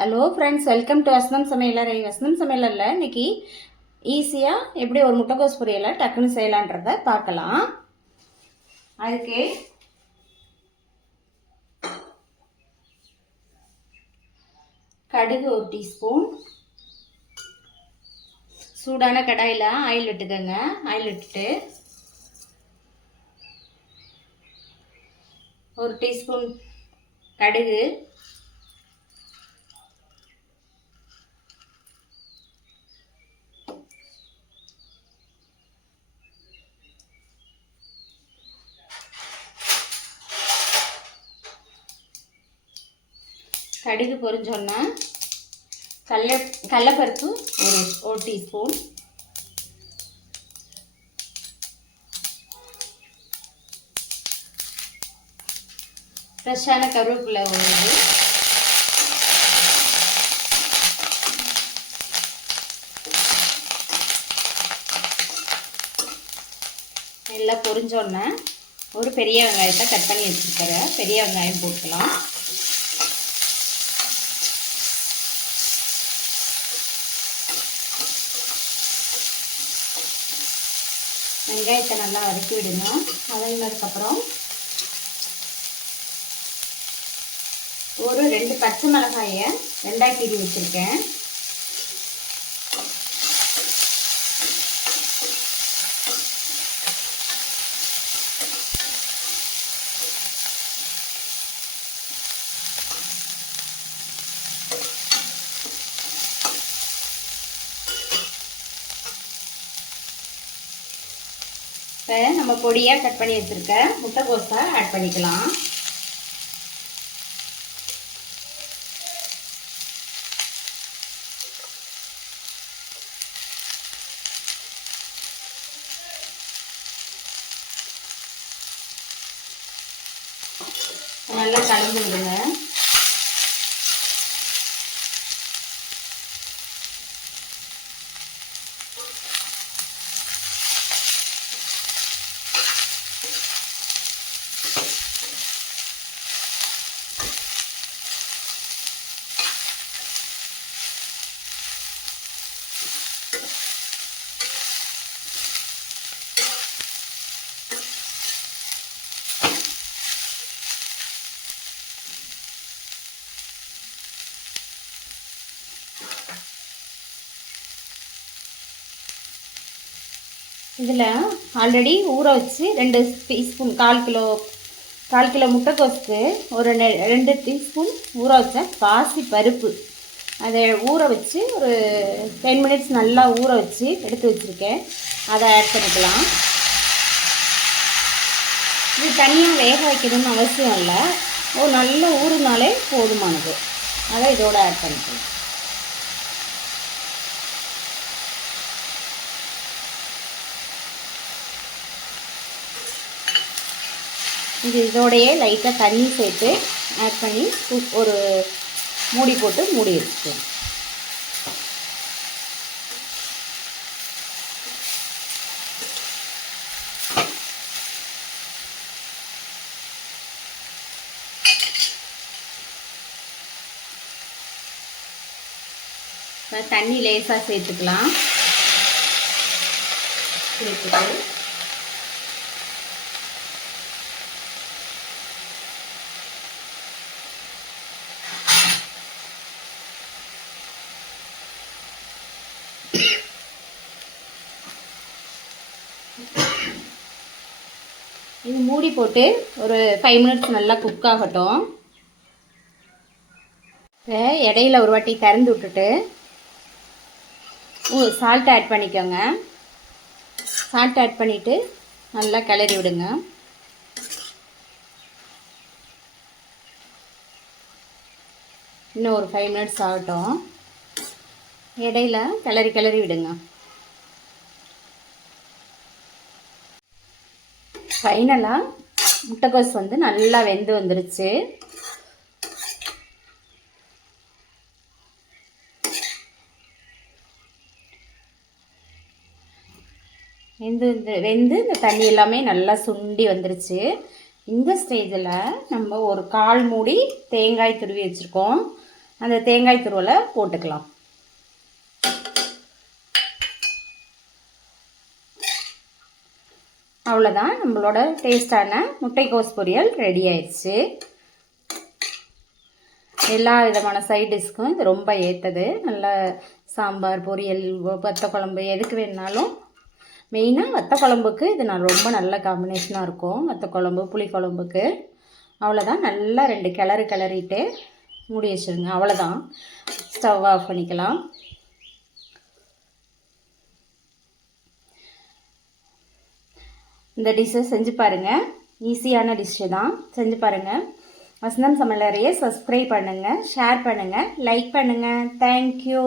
Hello friends, welcome to வசனம் சமையலறை. வசனம் சமையலில் இன்னைக்கு ஈஸியாக எப்படி ஒரு முட்டைகோஸ் பொரியலை டக்குன்னு செய்யலான்றதை பார்க்கலாம். அதுக்கு கடுகு 1 டீஸ்பூன், சூடான கடாயில் ஆயில் விட்டுக்கோங்க. ஆயில் விட்டுட்டு 1 டீஸ்பூன் கடுகு, கடுகு பொரிஞ்சோன்னா கடலைப்பருப்பு ஒரு டீஸ்பூன், ஃப்ரெஷ்ஷான கருவேப்பிலை ஒரு இது, எல்லாம் பொரிஞ்சோன்னா ஒரு பெரிய வெங்காயத்தை கட் பண்ணி வச்சுருக்கிறேன். பெரிய வெங்காயம் போட்டுக்கலாம். வெங்காயத்தை நல்லா வதக்கி விடுங்க. வதங்கினதுக்கப்புறம் ஒரு 2 பச்சை மிளகாயை 2ஆக கீறி வச்சுருக்கேன். இப்போ நம்ம பொடியாக கட் பண்ணி வச்சுருக்க முட்டைகோஸை ஆட் பண்ணிக்கலாம். நல்லா கலந்து விடுங்க. இதில் ஆல்ரெடி ஊற வச்சு 2 டீஸ்பூன், கால் கிலோ முட்டைக்கோஸுக்கு ஒரு 2 டீஸ்பூன் ஊற வச்ச பாசி பருப்பு, அதை ஊற வச்சு ஒரு 10 மினிட்ஸ் நல்லா ஊற வச்சு எடுத்து வச்சுருக்கேன். அதை ஆட் பண்ணிக்கலாம். இது தனியாக வேக வைக்கணும்னு அவசியம் இல்லை, நல்ல ஊறுனாலே போதுமானது. அதை இதோட ஆட் பண்ணிக்கலாம். இதோடையே லைட்டாக தண்ணி சேர்த்து ஆட் பண்ணி ஒரு மூடி போட்டு மூடி வச்சுக்கோங்க. தண்ணி லேசாக சேர்த்துக்கலாம். சேர்த்துட்டு இது மூடி போட்டு ஒரு 5 மினிட்ஸ் நல்லா குக் ஆகட்டும். இடையில ஒரு வாட்டி திறந்து விட்டுட்டு சால்ட் ஆட் பண்ணிக்கோங்க. சால்ட் ஆட் பண்ணிவிட்டு நல்லா கிளறி விடுங்க. இன்னும் ஒரு 5 மினிட்ஸ் ஆகட்டும். இடையில கிளறி விடுங்க. ஃபைனலாக முட்டைக்கோஸ் நல்லா வெந்து வந்துருச்சு. வெந்து இந்த தண்ணி எல்லாமே நல்லா சுண்டி வந்துருச்சு. இந்த ஸ்டேஜில் நம்ம ஒரு 1/4 மூடி தேங்காய் துருவி வச்சுருக்கோம். அந்த தேங்காய் துருவலை போட்டுக்கலாம். அவ்வளோதான், நம்மளோட டேஸ்டான முட்டைக்கோஸ் பொரியல் ரெடி ஆயிடுச்சு. எல்லா விதமான சைட் டிஷ்க்கும் இது ரொம்ப ஏற்றது. நல்ல சாம்பார், பொரியல், வத்த குழம்பு எதுக்கு வேணுனாலும், மெயினாக வத்த குழம்புக்கு இது ரொம்ப நல்ல காம்பினேஷனாக இருக்கும். வத்த குழம்பு, புளிக்குழம்புக்கு. அவ்வளோதான், நல்லா 2 கிளறிட்டு மூடி வச்சுருங்க. அவ்வளோதான், ஸ்டவ் ஆஃப் பண்ணிக்கலாம். இந்த டிஷ்ஷை செஞ்சு பாருங்கள். ஈஸியான டிஷ்ஷு தான், செஞ்சு பாருங்கள். வசந்தம் சமையலறையை சப்ஸ்கிரைப் பண்ணுங்கள், ஷேர் பண்ணுங்கள், லைக் பண்ணுங்கள். தேங்க்யூ.